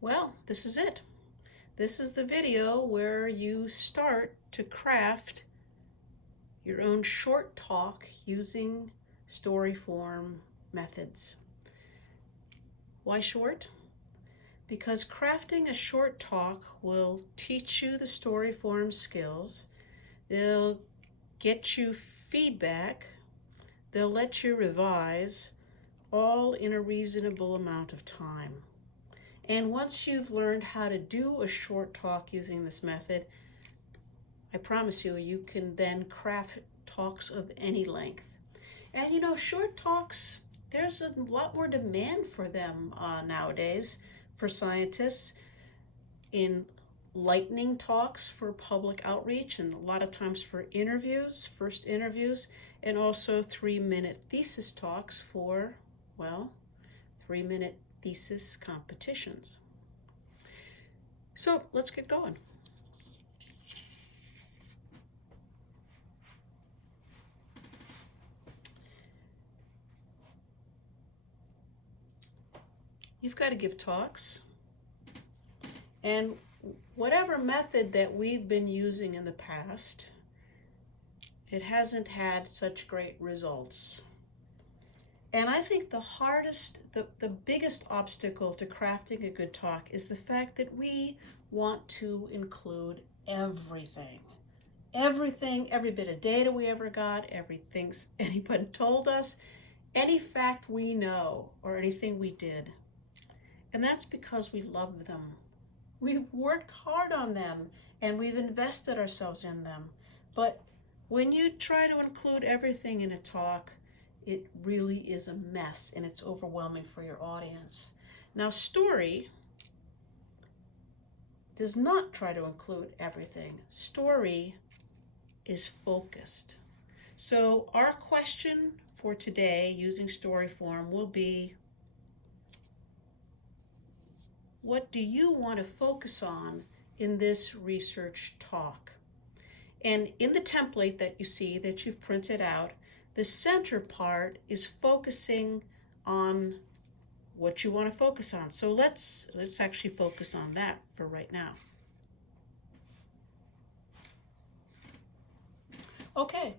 Well, this is it. This is the video where you start to craft your own short talk using story form methods. Why short? Because crafting a short talk will teach you the story form skills. They'll get you feedback. They'll let you revise, all in a reasonable amount of time. And once you've learned how to do a short talk using this method, I promise you, you can then craft talks of any length. And short talks, there's a lot more demand for them nowadays for scientists in lightning talks for public outreach, and a lot of times for interviews, first interviews, and also 3-minute thesis talks for, well, 3-minute thesis competitions. So let's get going. You've got to give talks, and whatever method that we've been using in the past, it hasn't had such great results. And I think the biggest obstacle to crafting a good talk is the fact that we want to include everything. Everything, every bit of data we ever got, everything anyone told us, any fact we know, or anything we did. And that's because we love them. We've worked hard on them and we've invested ourselves in them. But when you try to include everything in a talk, it really is a mess and it's overwhelming for your audience. Now, story does not try to include everything. Story is focused. So our question for today using story form will be, what do you want to focus on in this research talk? And in the template that you see that you've printed out, the center part is focusing on what you want to focus on. So let's actually focus on that for right now. Okay,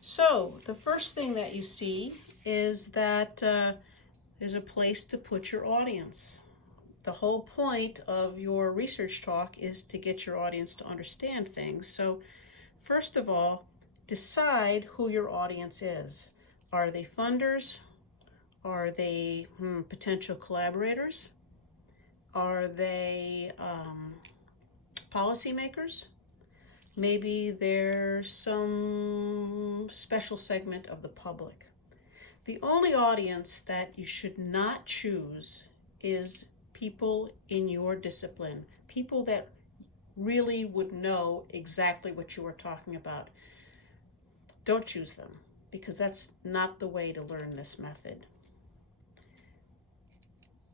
so the first thing that you see is that there's a place to put your audience. The whole point of your research talk is to get your audience to understand things. So first of all, decide who your audience is. Are they funders? Are they potential collaborators? Are they policymakers? Maybe they're some special segment of the public. The only audience that you should not choose is people in your discipline, people that really would know exactly what you were talking about. Don't choose them, because that's not the way to learn this method.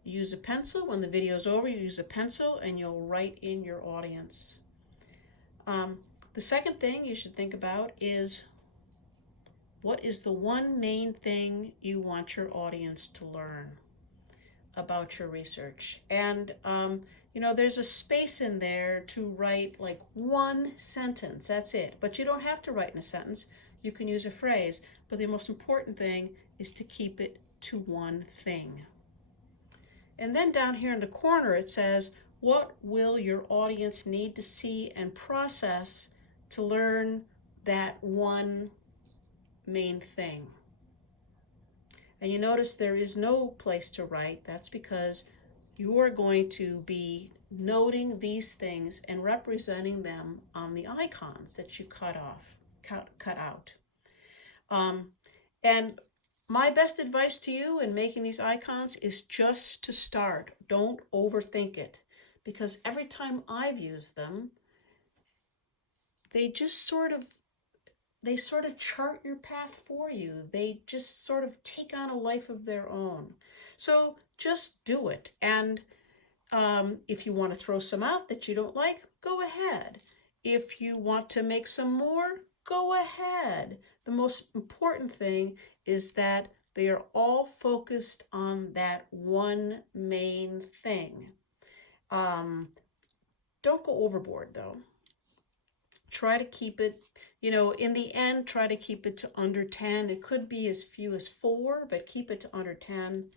Use a pencil. When the video's over, you use a pencil and you'll write in your audience. The second thing you should think about is, what is the one main thing you want your audience to learn about your research? And there's a space in there to write like one sentence. That's it. But you don't have to write in a sentence. You can use a phrase. But the most important thing is to keep it to one thing. And then down here in the corner it says, what will your audience need to see and process to learn that one main thing? And you notice there is no place to write. That's because you are going to be noting these things and representing them on the icons that you cut out. And my best advice to you in making these icons is just to start. Don't overthink it, because every time I've used them, they sort of chart your path for you. They just sort of take on a life of their own. So just do it. And if you want to throw some out that you don't like, go ahead. If you want to make some more, go ahead. The most important thing is that they are all focused on that one main thing. Don't go overboard though. Try to keep it, in the end, try to keep it to under 10. It could be as few as 4, but keep it to under 10.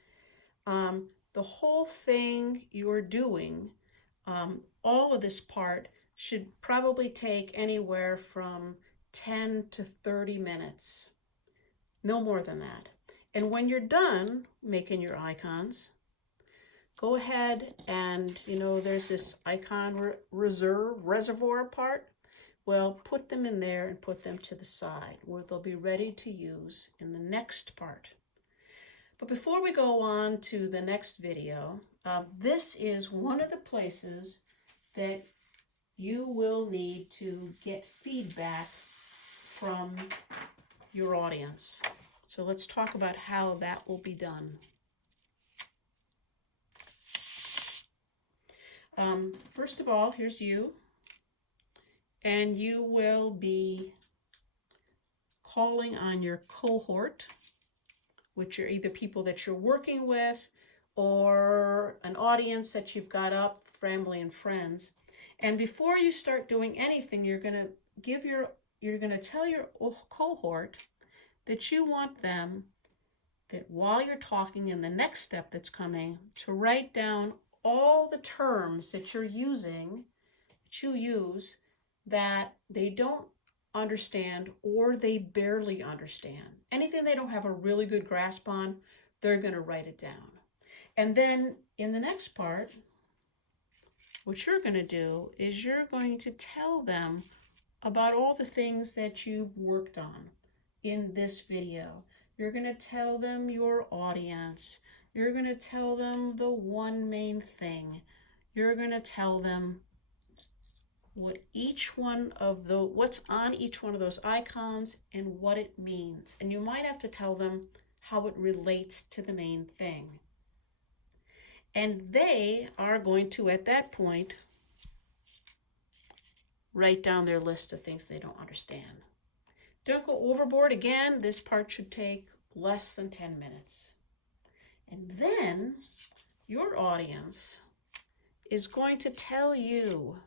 The whole thing you're doing, all of this part should probably take anywhere from 10 to 30 minutes. No more than that. And when you're done making your icons, go ahead and, there's this icon reservoir part. Well, put them in there and put them to the side where they'll be ready to use in the next part. But before we go on to the next video, this is one of the places that you will need to get feedback from your audience. So let's talk about how that will be done. First of all, here's you. And you will be calling on your cohort, which are either people that you're working with or an audience that you've got up, family and friends. And before you start doing anything, you're going to tell your cohort that you want them, that while you're talking in the next step that's coming, to write down all the terms that you're using, that you use, that they don't understand or they barely understand. Anything they don't have a really good grasp on, they're going to write it down. And then in the next part, what you're going to do is you're going to tell them about all the things that you've worked on in this video. You're going to tell them your audience. You're going to tell them the one main thing. You're going to tell them what's on each one of those icons and what it means. And you might have to tell them how it relates to the main thing. And they are going to, at that point, write down their list of things they don't understand. Don't go overboard. Again, this part should take less than 10 minutes. And then your audience is going to tell you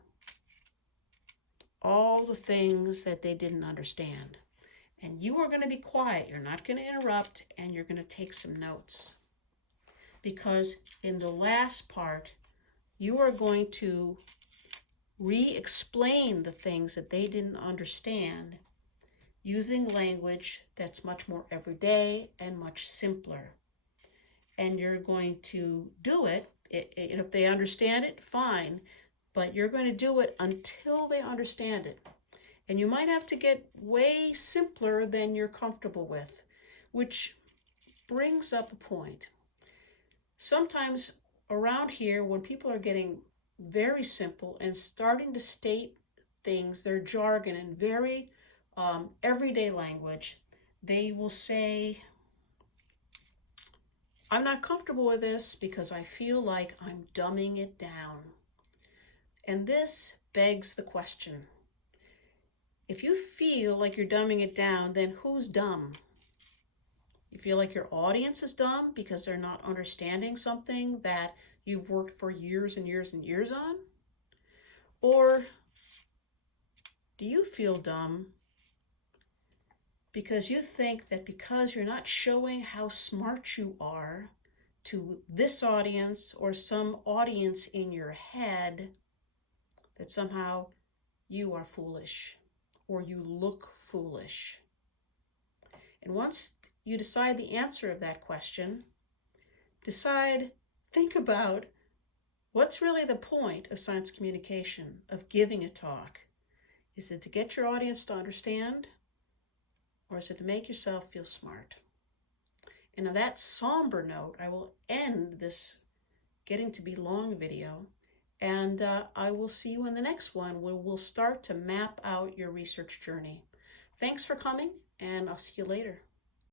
all the things that they didn't understand. And you are going to be quiet. You're not going to interrupt, and you're going to take some notes. Because in the last part, you are going to re-explain the things that they didn't understand using language that's much more everyday and much simpler. And you're going to do it. If they understand it, fine. But you're going to do it until they understand it. And you might have to get way simpler than you're comfortable with, which brings up a point. Sometimes around here, when people are getting very simple and starting to state things, their jargon in very everyday language, they will say, I'm not comfortable with this because I feel like I'm dumbing it down. And this begs the question. If you feel like you're dumbing it down, then who's dumb? You feel like your audience is dumb because they're not understanding something that you've worked for years and years and years on? Or do you feel dumb because you think that because you're not showing how smart you are to this audience or some audience in your head, that somehow you are foolish or you look foolish? And once you decide the answer of that question, think about what's really the point of science communication, of giving a talk. Is it to get your audience to understand, or is it to make yourself feel smart? And on that somber note, I will end this getting to be long video, and I will see you in the next one where we'll start to map out your research journey. Thanks for coming, and I'll see you later.